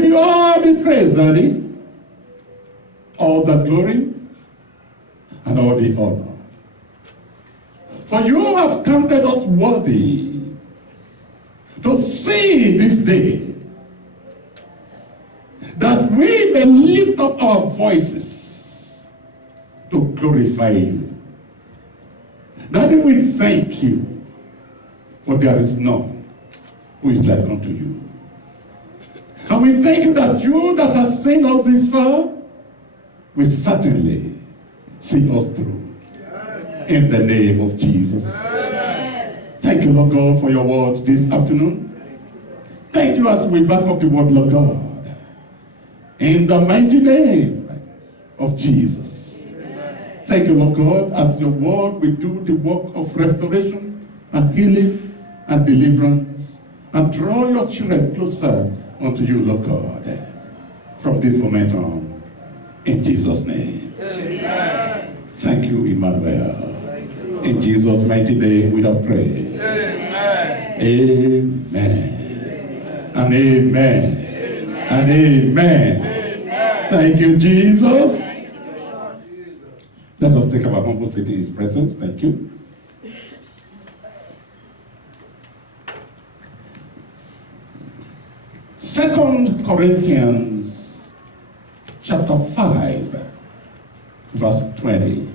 give you all the praise, Daddy, all the glory, and all the honor. For you have counted us worthy to see this day, that we may lift up our voices to glorify you. Daddy, we thank you, for there is none who is like unto you. And we thank you that has seen us this far will certainly see us through. In the name of Jesus. Thank you, Lord God, for your word this afternoon. Thank you as we back up the word, Lord God. In the mighty name of Jesus. Thank you, Lord God, as your word will do the work of restoration and healing and deliverance and draw your children closer unto you, Lord God, from this moment on, in Jesus' name. Amen. Thank you, Emmanuel. In Jesus' mighty name we have prayed. Amen. Amen. And amen. And amen. Thank you, Jesus. Let us take our humble seat in his presence. Thank you. Second Corinthians chapter 5, verse 20.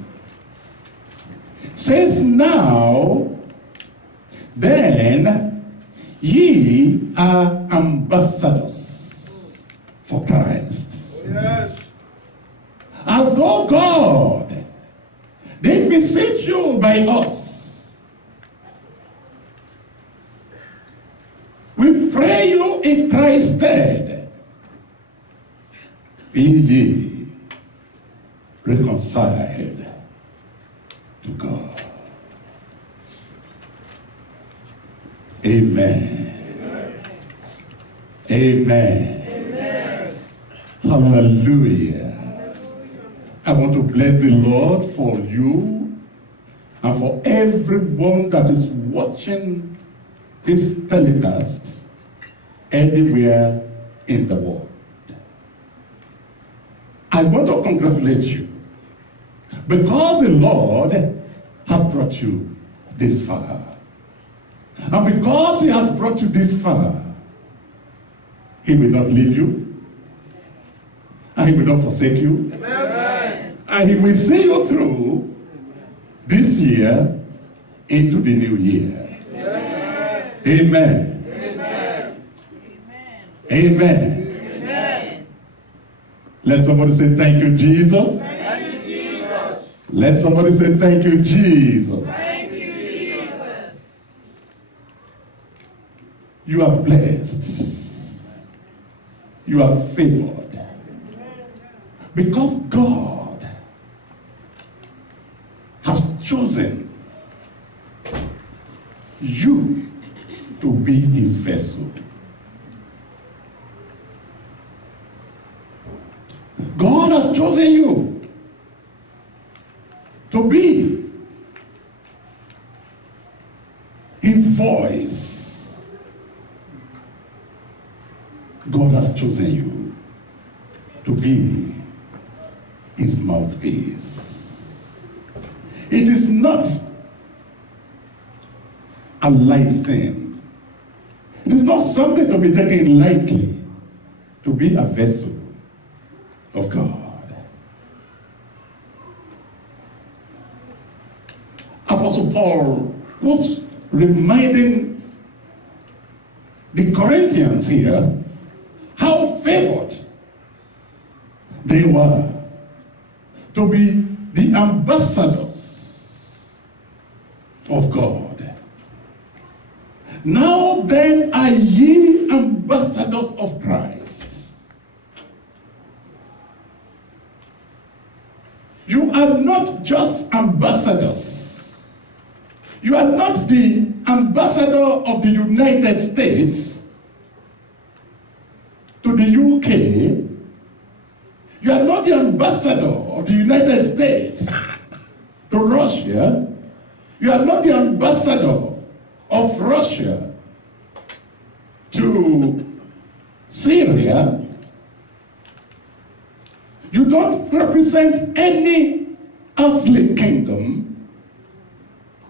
Says, now, then, ye are ambassadors for Christ. Yes. As though God did beseech you by us. We pray you in Christ's stead, be ye reconciled to God. Amen. Amen. Amen. Hallelujah. I want to bless the Lord for you and for everyone that is watching this telecast anywhere in the world. I want to congratulate you because the Lord has brought you this far. And because he has brought you this far, he will not leave you, and he will not forsake you. Amen. And he will see you through this year into the new year. Amen. Amen. Amen. Amen. Amen. Let somebody say, thank you, Jesus. Thank you, Jesus. Let somebody say, thank you, Jesus. Thank you, Jesus. You are blessed. You are favored. Because God has chosen you to be his vessel. God has chosen you to be his voice. God has chosen you to be his mouthpiece. It is not a light thing. It is not something to be taken lightly to be a vessel of God. Apostle Paul was reminding the Corinthians here how favored they were to be the ambassadors of God. Now then are ye ambassadors of Christ. You are not just ambassadors. You are not the ambassador of the United States to the UK. You are not the ambassador of the United States to Russia. You are not the ambassador of Russia to Syria don't represent any earthly kingdom,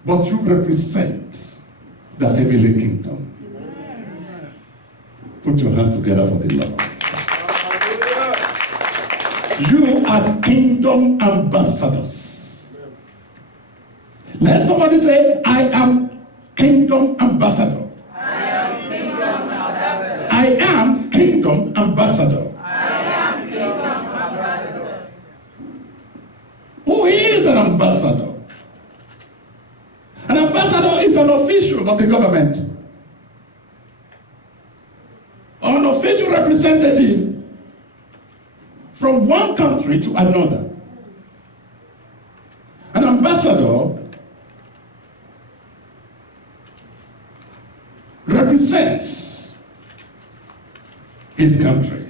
but you represent the heavenly kingdom. Put your hands together for the Lord. You are kingdom ambassadors. Let somebody say, I am kingdom ambassador. I am kingdom ambassador. I am kingdom ambassador. I am kingdom ambassador. Who is an ambassador? An ambassador is an official of the government, or an official representative from one country to another. An ambassador represents his country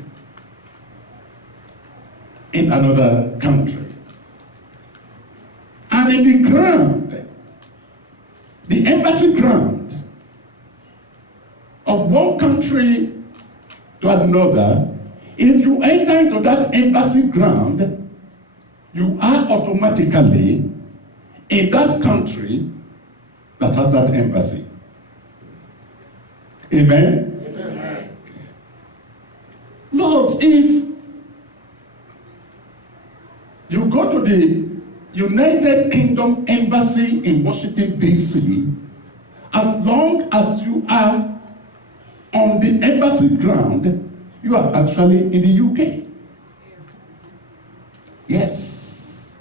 in another country. And in the ground, the embassy ground of one country to another, if you enter into that embassy ground, you are automatically in that country that has that embassy. Amen? Amen. Thus, if you go to the United Kingdom Embassy in Washington, D.C., as long as you are on the embassy ground, you are actually in the UK. Yes.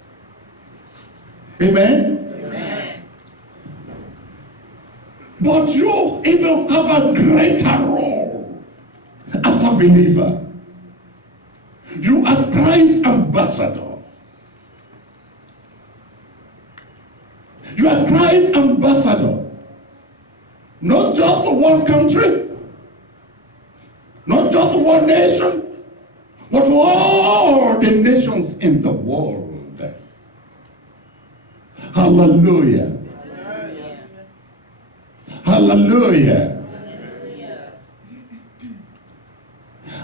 Amen? Amen. But you even have a greater role as a believer. You are Christ's ambassador. You are Christ's ambassador. Not just to one country, not just one nation, but to all the nations in the world. Hallelujah. Hallelujah.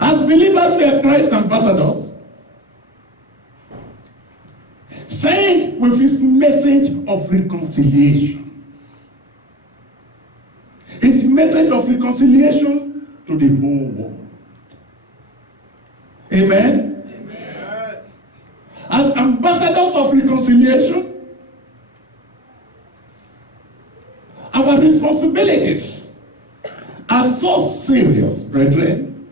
As believers, we are Christ's ambassadors, sent with his message of reconciliation. His message of reconciliation to the whole world. Amen? Amen. As ambassadors of reconciliation, our responsibilities are so serious, brethren,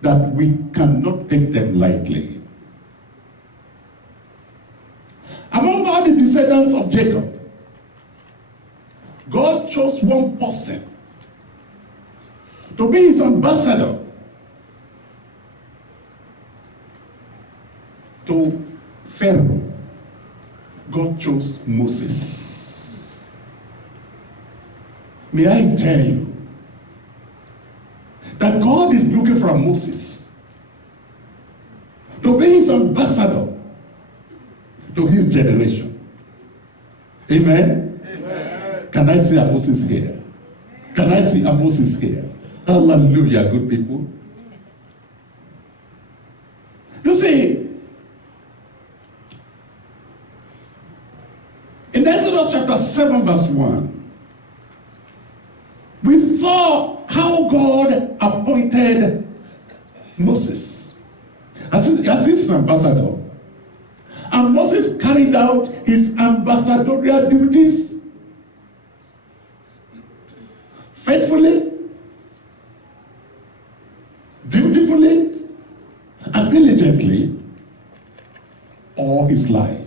that we cannot take them lightly. Among all the descendants of Jacob, God chose one person to be his ambassador to Pharaoh. God chose Moses. May I tell you that God is looking for a Moses to be his ambassador to his generation. Amen? Amen. Can I see a Moses here? Can I see a Moses here? Hallelujah, good people. You see, in Exodus chapter 7 verse 1, we saw how God appointed Moses as his ambassador. And Moses carried out his ambassadorial duties faithfully, dutifully, and diligently all his life.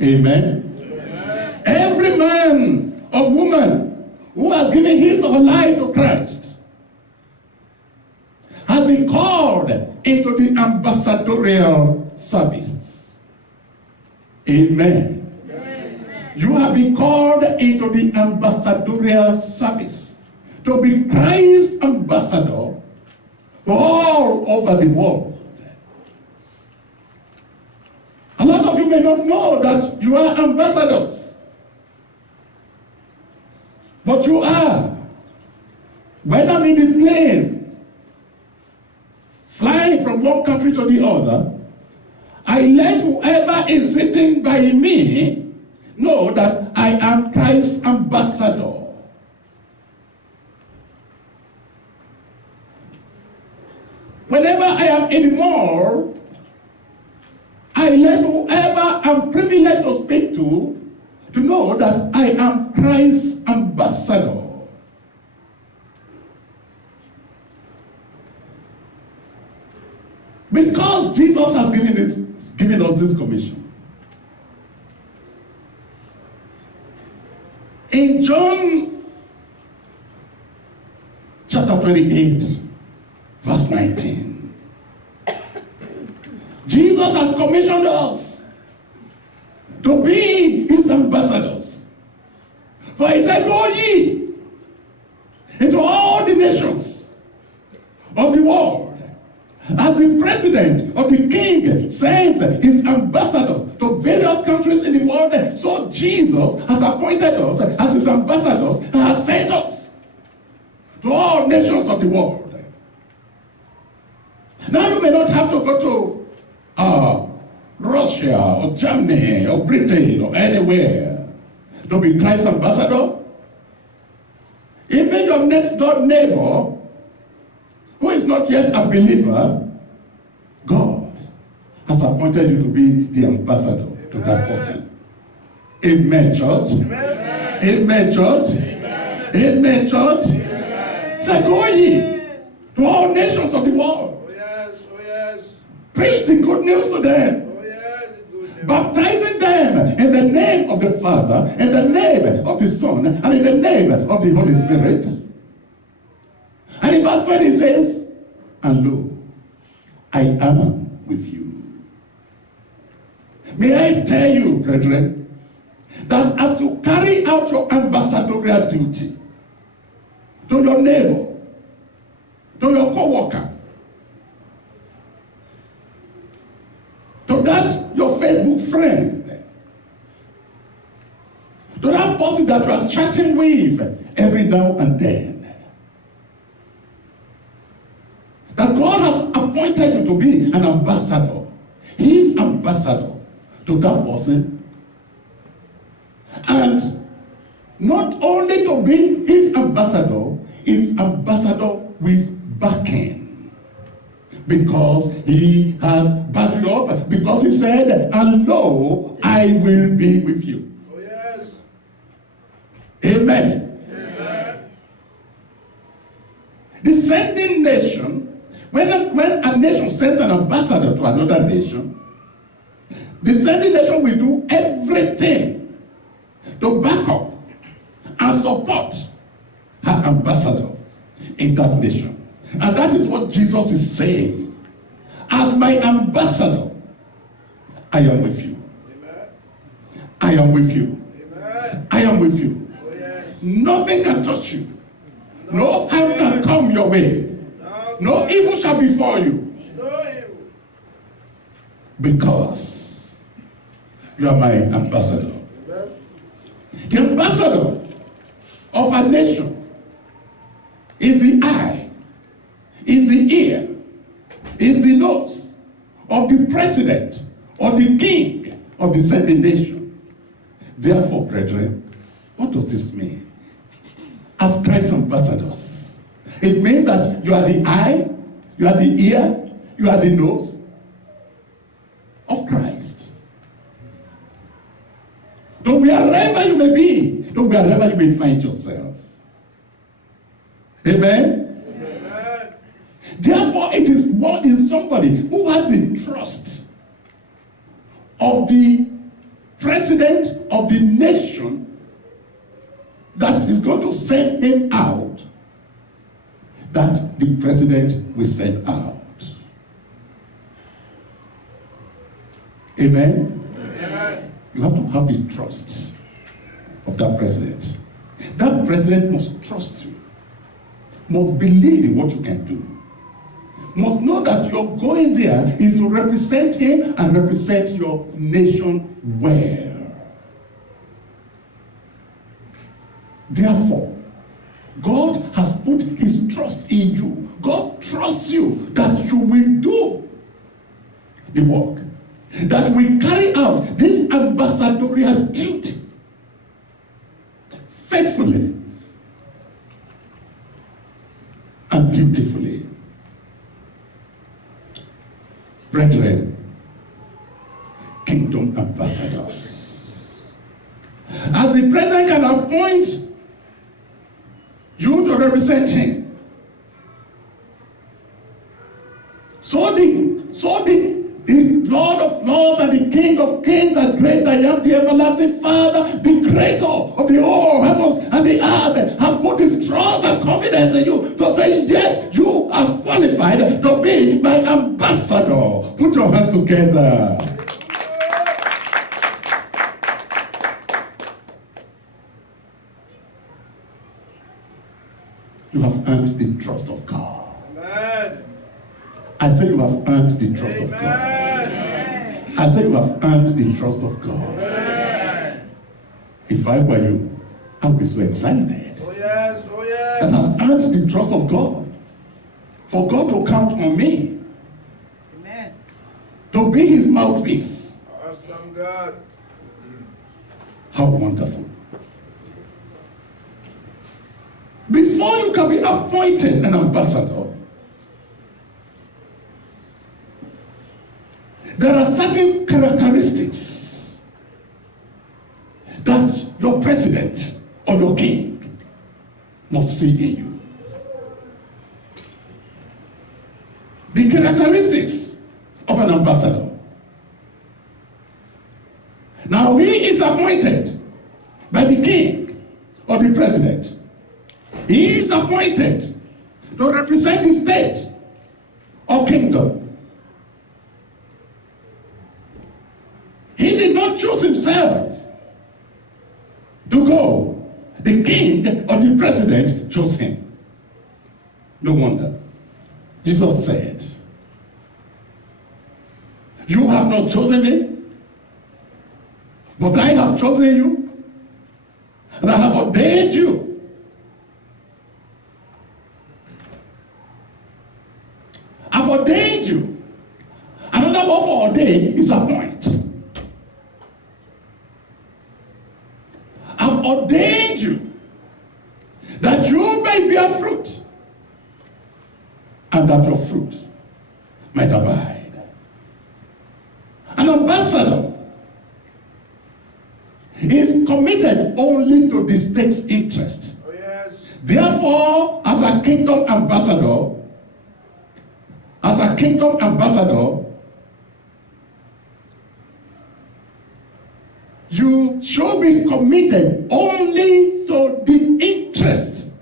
Amen? Amen. Every man or woman who has given his or her life to Christ has been called into the ambassadorial service. Amen. Amen. You have been called into the ambassadorial service to be Christ's ambassador all over the world. A lot of you may not know that you are ambassadors, but you are. When I'm in the plane, flying from one country to the other, I let whoever is sitting by me know that I am Christ's ambassador. Whenever I am in the mall, I let whoever I'm privileged to speak to know that I am Christ's ambassador. Because Jesus has given us this commission. In John chapter 28, verse 19, Jesus has commissioned us to be his ambassadors. For he said, go ye into all the nations of the world. As the president or the king sends his ambassadors to various countries in the world, so Jesus has appointed us as his ambassadors and has sent us to all nations of the world. Now you may not have to go to Russia or Germany or Britain or anywhere to be Christ's ambassador. Even your next door neighbor who is not yet a believer, God has appointed you to be the ambassador to that person. Amen, church. Amen, Amen church. Amen, Amen church. Amen. Say, go ye to all nations of the world. Oh yes, oh yes. Preach the good news to them. Oh yeah, the good news. Baptizing them in the name of the Father, in the name of the Son, and in the name of the Holy Spirit. And in verse 20 it says, and lo, I am with you. May I tell you, brethren, that as you carry out your ambassadorial duty to your neighbor, to your co-worker, to that your Facebook friend, to that person that you are chatting with every now and then, that God has appointed you to be an ambassador, his ambassador to that person, and not only to be his ambassador with backing, because he has backed you up, because he said, and lo, I will be with you. Oh yes. Amen. Amen. The sending nation, when a nation sends an ambassador to another nation, the sending nation will do everything to back up and support her ambassador in that nation. And that is what Jesus is saying. As my ambassador, I am with you. Amen. I am with you. Amen. I am with you. Oh yes. Nothing can touch you. No harm can come your way. No evil shall befall you. No evil. Because you are my ambassador. Amen. The ambassador of a nation is the eye, is the ear, is the nose of the president or the king of the sending nation. Therefore, brethren, what does this mean? As Christ's ambassadors, it means that you are the eye, you are the ear, you are the nose of Christ. So wherever you may be, so wherever you may find yourself. Amen? Amen. Therefore, it is what is somebody who has the trust of the president of the nation that is going to send him out, that the president will send out. Amen? Amen. You have to have the trust of that president. That president must trust you, must believe in what you can do, must know that you're going there is to represent him and represent your nation well. Therefore, God has put his trust in you. God trusts you that that you will do the work, that we carry out this ambassadorial duty faithfully and dutifully. Brethren, kingdom ambassadors. As the president can appoint you to represent him, so the Lord of Lords and the King of Kings and great I am, the everlasting Father, the creator of the whole heavens and the earth, has put his trust and confidence in you to say, yes, you are qualified to be my ambassador. Put your hands together. You have earned the trust of God. Amen. I say you have earned the trust of God. Amen. I say you have earned the trust of God. Amen. If I were you, I would be so excited Oh yes, oh that yes. I've earned the trust of God. For God to count on me Amen. to be his mouthpiece. Awesome God. How wonderful. Before you can be appointed an ambassador, there are certain characteristics that your president or your king must see in you. The characteristics of an ambassador. Now he is appointed by the king or the president. He is appointed to represent the state or kingdom. He did not choose himself to go. The king or the president chose him. No wonder. Jesus said, you have not chosen me, but I have chosen you, and I have ordained you. I've ordained you. Another word for ordain is appoint. I've ordained you that you may bear fruit, and that your fruit might abide. An ambassador is committed only to the state's interest. Oh yes. Therefore, as a kingdom ambassador, you should be committed only to the interests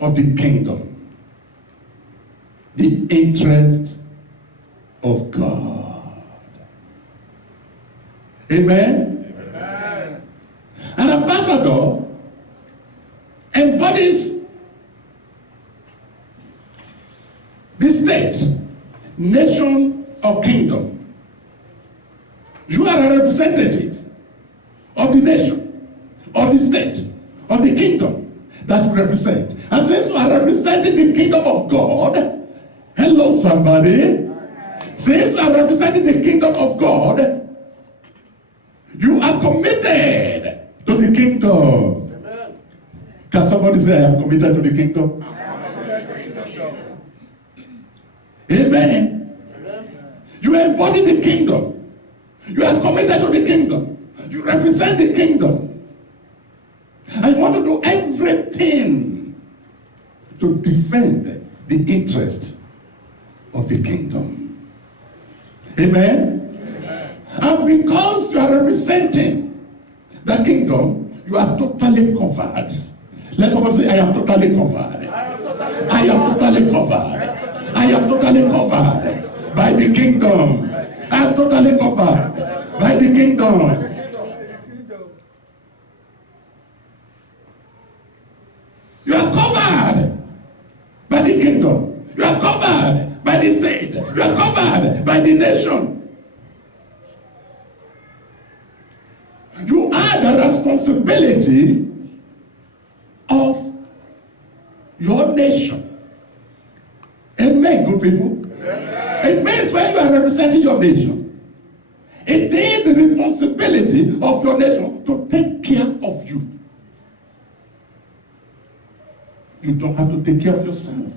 of the kingdom, the interest of God. Amen? Amen. An ambassador embodies the state, nation, or kingdom. You are a representative of the nation, or the state, or the kingdom that you represent. And since you are representing the kingdom of God, hello somebody, since you are representing the kingdom of God, you are committed to the kingdom. Amen. Can somebody say, I am committed to the kingdom? Amen. Amen. You embody the kingdom. You are committed to the kingdom. You represent the kingdom. I want to do everything to defend the interest of the kingdom. Amen? Amen. And because you are representing the kingdom, you are totally covered. Let somebody say, I am totally covered. I am totally covered. I am totally covered by the kingdom. I am totally covered by the kingdom. You are covered by the kingdom. You are covered by the state. You are covered by the nation. You are the responsibility of your nation Amen, good people. It means when you are representing your nation, it is the responsibility of your nation to take care of you. You don't have to take care of yourself.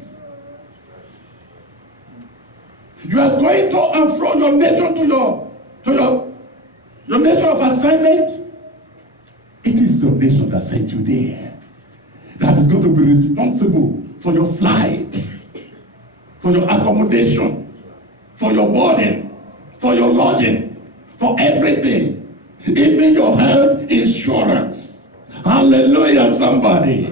You are going to and from your nation to your nation of assignment. It is your nation that sent you there that is going to be responsible for your flight, for your accommodation, for your boarding, for your lodging, for everything, even your health insurance. Hallelujah, somebody.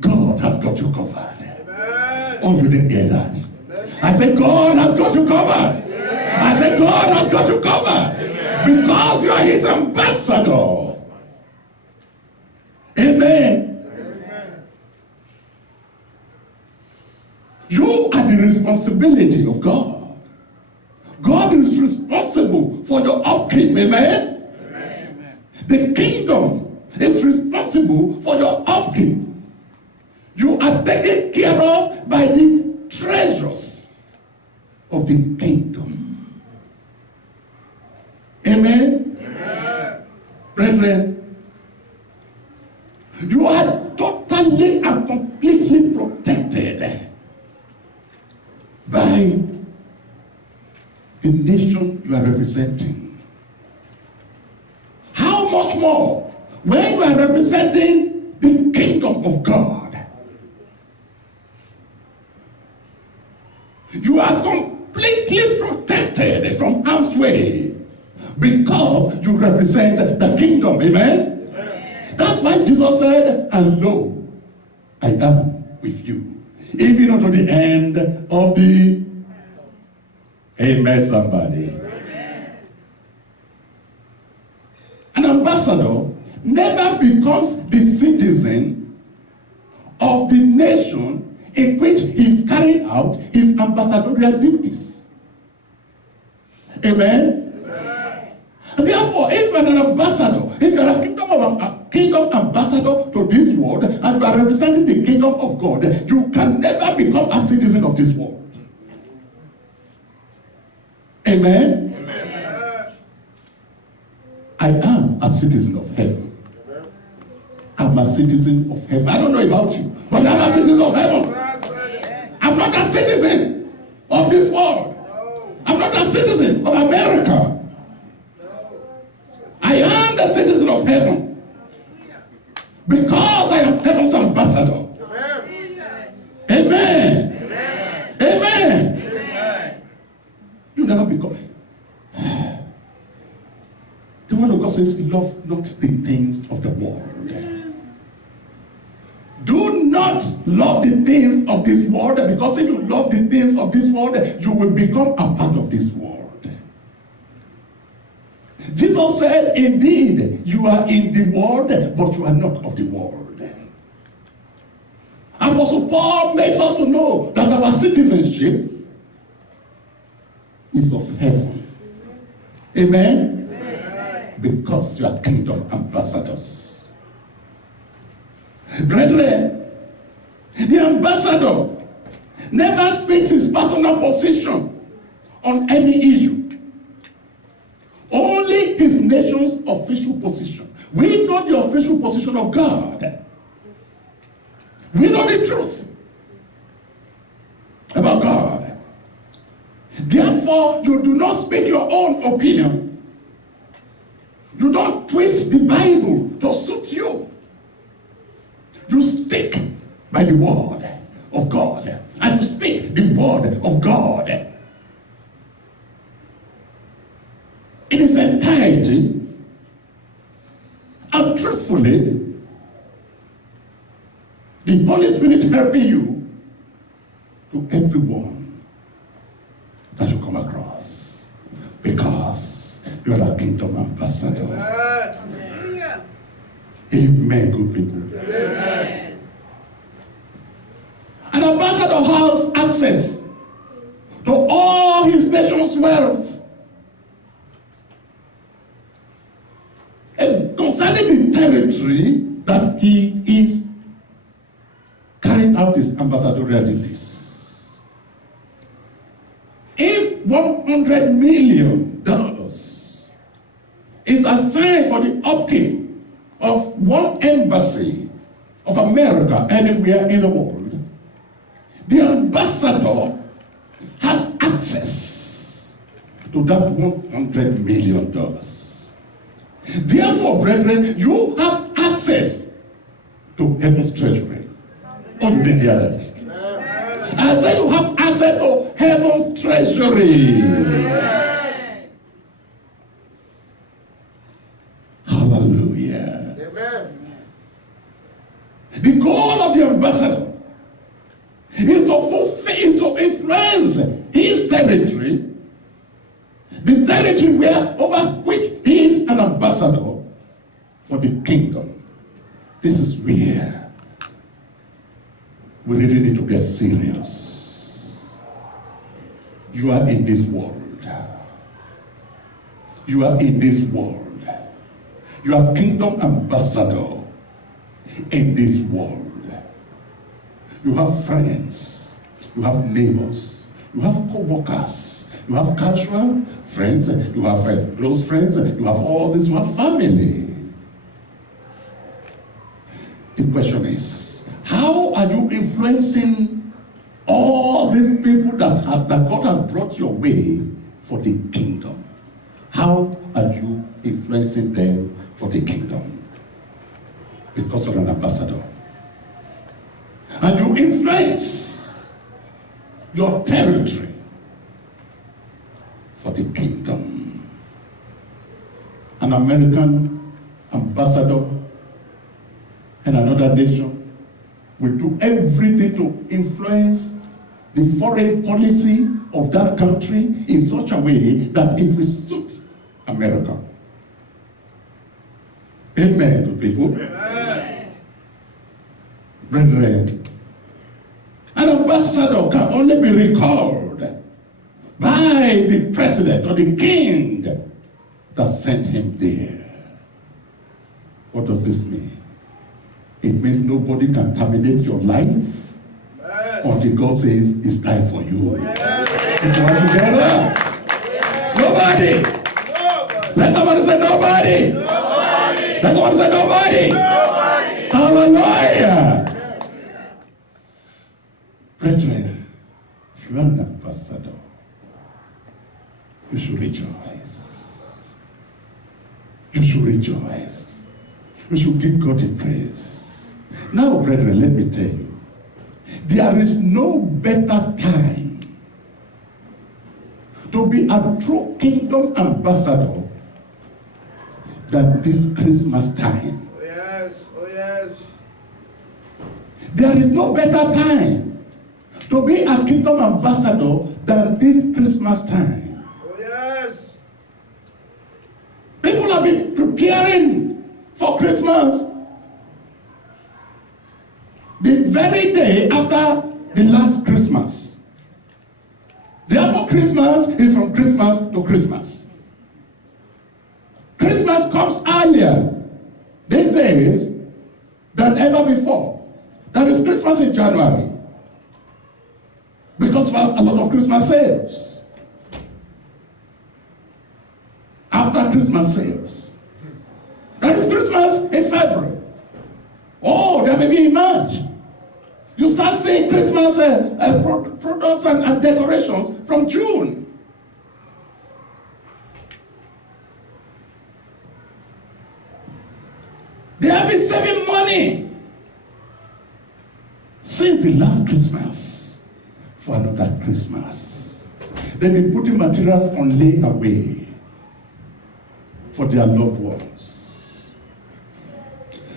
God has got you covered. Oh, you didn't get that. I said, God has got you covered. I said, God has got you covered. Because you are his ambassador. Amen. You are the responsibility of God. God is responsible for your upkeep. Amen. The kingdom is responsible for your upkeep. You are taken care of by the treasures of the kingdom. Amen? Brethren, you are totally and completely protected by the nation you are representing. How much more when you are representing the kingdom of God? You are completely protected from harm's way because you represent the kingdom. Amen? That's why Jesus said, and lo, I am with you, even unto the end of the... Amen, somebody. An ambassador never becomes the citizen of the nation in which he is carrying out his ambassadorial duties. Amen? Therefore, if you are an ambassador, if you are a kingdom ambassador to this world, and you are representing the kingdom of God, you can never become a citizen of this world. Amen? I am a citizen of heaven. I'm a citizen of heaven. I don't know about you, but I'm a citizen of heaven. I'm not a citizen of this world. I'm not a citizen of America. I am the citizen of heaven because I am heaven's ambassador. Amen. Amen. You never become. The word of God says, love not the things of the world. Do not love the things of this world, because if you love the things of this world, you will become a part of this world. Jesus said, indeed, you are in the world, but you are not of the world. Apostle Paul makes us to know that our citizenship is of heaven. Amen? Because you are kingdom ambassadors. Brethren, the ambassador never speaks his personal position on any issue. Only his nation's official position. We know the official position of God. We know the truth about God. Therefore, you do not speak your own opinion. You don't twist the Bible to suit you. You stick by the word of God. And you speak the word of God in its entirety and truthfully. The Holy Spirit helping you to everyone that you come across, because you are a kingdom ambassador. Amen. Amen, good people. Amen. An ambassador has access to all his nation's wealth. And concerning the territory that he is carrying carrying out his ambassadorial duties. If $100 million is assigned for the upkeep of one embassy of America anywhere in the world, the ambassador has access to that $100 million. Therefore, brethren, you have access to heaven's treasury. Oh, you didn't hear that? I say you have access to heaven's treasury. Hallelujah. Amen. The goal of the ambassador is to influence his territory, the territory over which he is an ambassador for the kingdom. This is where we really need to get serious. You are in this world. You are in this world. You are kingdom ambassador in this world. You have friends. You have neighbors. You have co-workers. You have casual friends. You have close friends. You have all this. You have family. The question is, how are you influencing all these people that God has brought your way for the kingdom? How are you influencing them for the kingdom? Because you're an ambassador. And you influence your territory for the kingdom. An American ambassador in another nation will do everything to influence the foreign policy of that country in such a way that it will suit America. Amen, good people. Amen. Brethren, an ambassador can only be recalled by the president or the king that sent him there. What does this mean? It means nobody can terminate your life until God says it's time for you. People are together. Nobody. Let somebody say nobody. Let somebody say nobody. Hallelujah. Brethren, if you are an ambassador, you should rejoice. You should rejoice. You should give God the praise. Now, brethren, let me tell you, there is no better time to be a true kingdom ambassador than this Christmas time. Oh yes, oh yes. There is no better time to be a kingdom ambassador than this Christmas time. Oh yes. People have been preparing for Christmas the very day after the last Christmas. Therefore, Christmas is from Christmas to Christmas. Christmas comes earlier these days than ever before. There is Christmas in January because we have a lot of Christmas sales. After Christmas sales, there is Christmas in February. Oh, there may be in March. You start seeing Christmas products and decorations from June. They have been saving money since the last Christmas for another Christmas. They've been putting materials on layaway for their loved ones.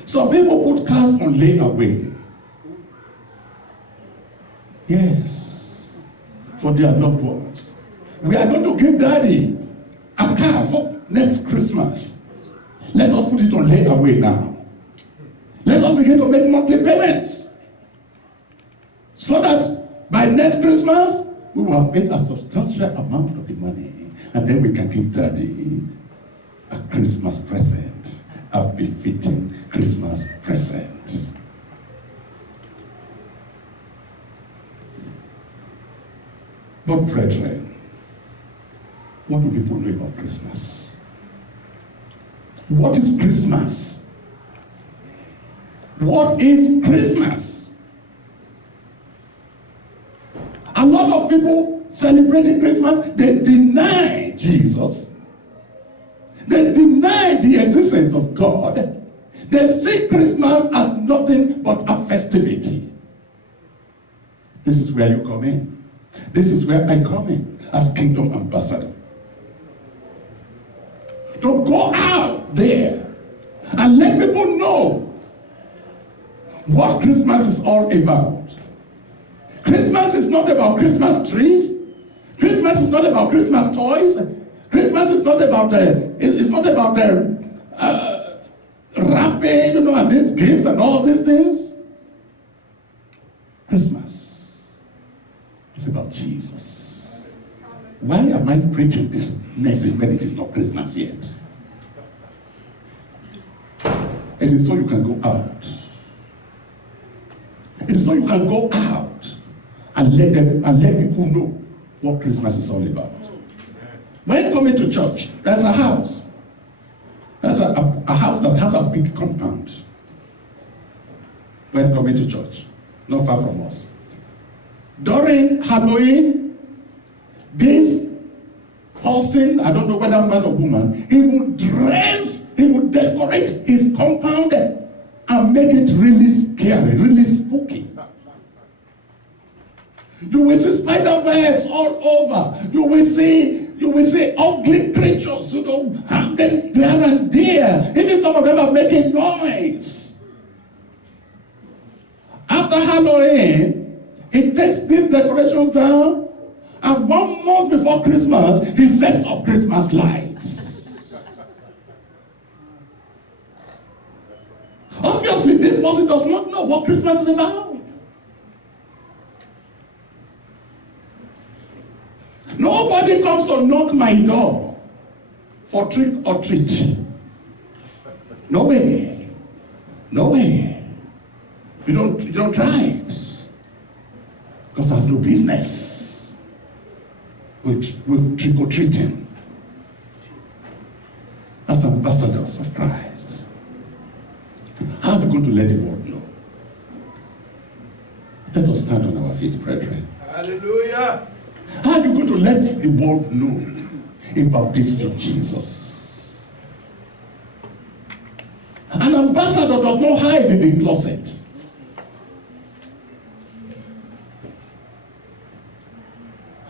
Some people put cars on layaway. Yes, for their loved ones. We are going to give Daddy a car for next Christmas. Let us put it on layaway now. Let us begin to make monthly payments so that by next Christmas we will have paid a substantial amount of the money, and then we can give Daddy a Christmas present, a befitting Christmas present. But brethren, what do people know about Christmas? What is Christmas? What is Christmas? A lot of people celebrating Christmas, they deny Jesus. They deny the existence of God. They see Christmas as nothing but a festivity. This is where you come in. This is where I come in as kingdom ambassador. To go out there and let people know what Christmas is all about. Christmas is not about Christmas trees. Christmas is not about Christmas toys. Christmas is not about wrapping, and these gifts and all these things. Christmas is about Jesus. Why am I preaching this message when it is not Christmas yet? It is so you can go out. It is so you can go out and let people know what Christmas is all about. When you come into church, there's a house. There's a house that has a big compound. When coming to church, not far from us. During Halloween, this person, I don't know whether man or woman, he would decorate his compound and make it really scary, really spooky. You will see spider webs all over. You will see ugly creatures, hanging here and there. Even some of them are making noise. After Halloween, he takes these decorations down, and 1 month before Christmas, he sets up Christmas lights. Obviously, this person does not know what Christmas is about. Nobody comes to knock my door for trick or treat. No way. No way. You don't try it. Because I have no business with trick or treating. As ambassadors of Christ, how are we going to let the world know? Let us stand on our feet, brethren. Hallelujah. How are you going to let the world know about this Jesus? An ambassador does not hide in the closet.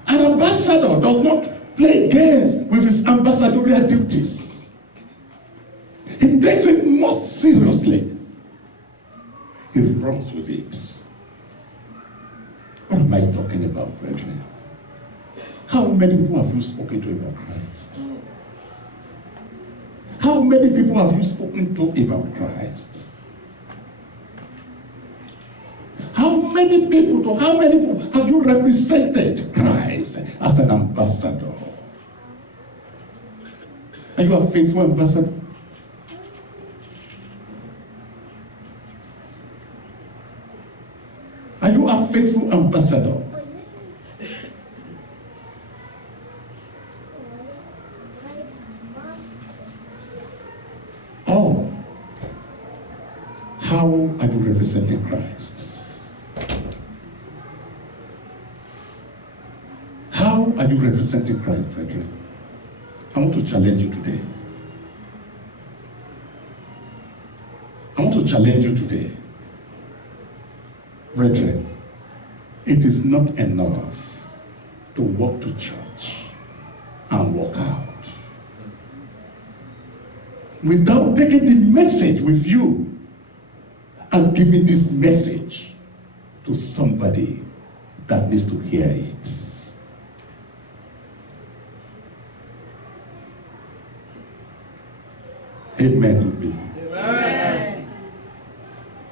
An ambassador does not play games with his ambassadorial duties. He takes it most seriously. He runs with it. What am I talking about, brethren? How many people have you spoken to about Christ? How many people have you spoken to about Christ? How many people have you represented Christ as an ambassador? Are you a faithful ambassador? Are you a faithful ambassador? Oh, how are you representing Christ? How are you representing Christ, brethren? I want to challenge you today. I want to challenge you today. Brethren, it is not enough to walk to church and walk out without taking the message with you and giving this message to somebody that needs to hear it. Amen, good people. Amen.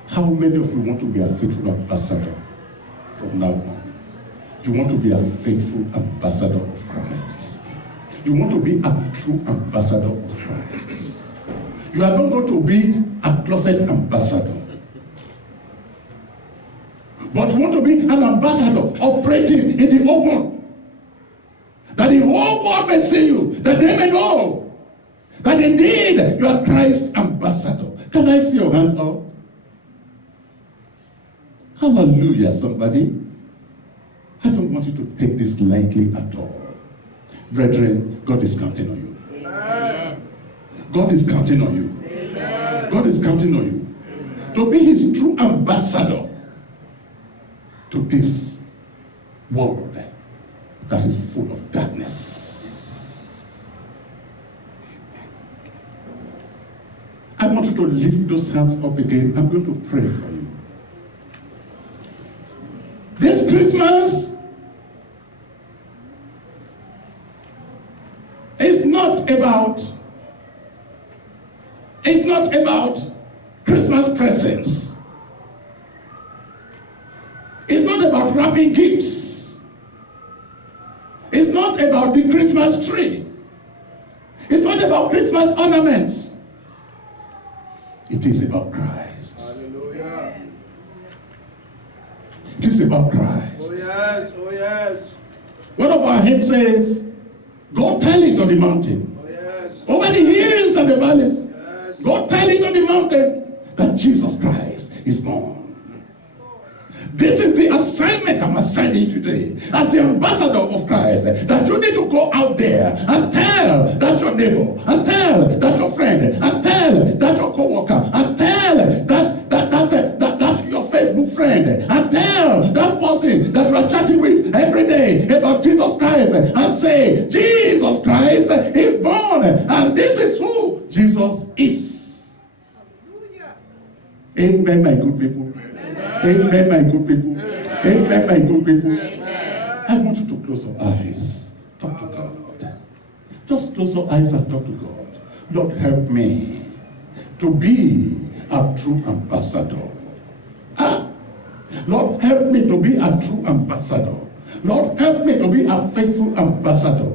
How many of you want to be a faithful ambassador from now on? You want to be a faithful ambassador of Christ. You want to be a true ambassador of Christ. You are not going to be a closet ambassador. But you want to be an ambassador operating in the open. that the whole world may see you, that they may know that indeed you are Christ's ambassador. Can I see your hand up? Hallelujah, somebody. I don't want you to take this lightly at all. Brethren, God is counting on you. Amen. God is counting on you. Amen. God is counting on you. To be his true ambassador to this world that is full of darkness. I want you to lift those hands up again. I'm going to pray for you. This Christmas is not about Christmas presents. It's not about wrapping gifts. It's not about the Christmas tree. It's not about Christmas ornaments. It is about Christ. Hallelujah. It is about Christ. Oh yes, oh yes. One of our hymns says, go tell it on the mountain, Oh yes. over the hills and the valleys. Yes. Go tell it on the mountain that Jesus Christ is born. This is the assignment I'm assigning today as the ambassador of Christ, that you need to go out there and tell that your neighbor, and tell that your friend, and tell that your co-worker, and tell that your Facebook friend, and tell that person that you are chatting with every day about Jesus Christ, and say, Jesus Christ is born, and this is who Jesus is. Amen, my good people. Amen, my good people. Amen, my good people. I want you to close your eyes. Talk to God. Just close your eyes and talk to God. Lord, help me to be a true ambassador. Lord, help me to be a true ambassador. Lord, help me to be a faithful ambassador.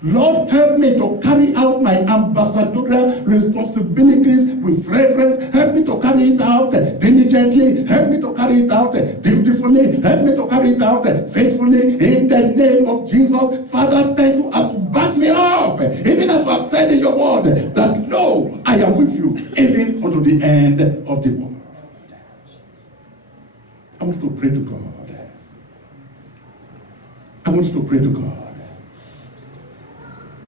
Lord, help me to carry out my ambassadorial responsibilities with reverence. Help me to carry it out diligently. Help me to carry it out dutifully. Help me to carry it out faithfully in the name of Jesus. Father, thank you as you back me up. Even as you have said in your word that, no, I am with you even unto the end of the world. I want you to pray to God. I want you to pray to God.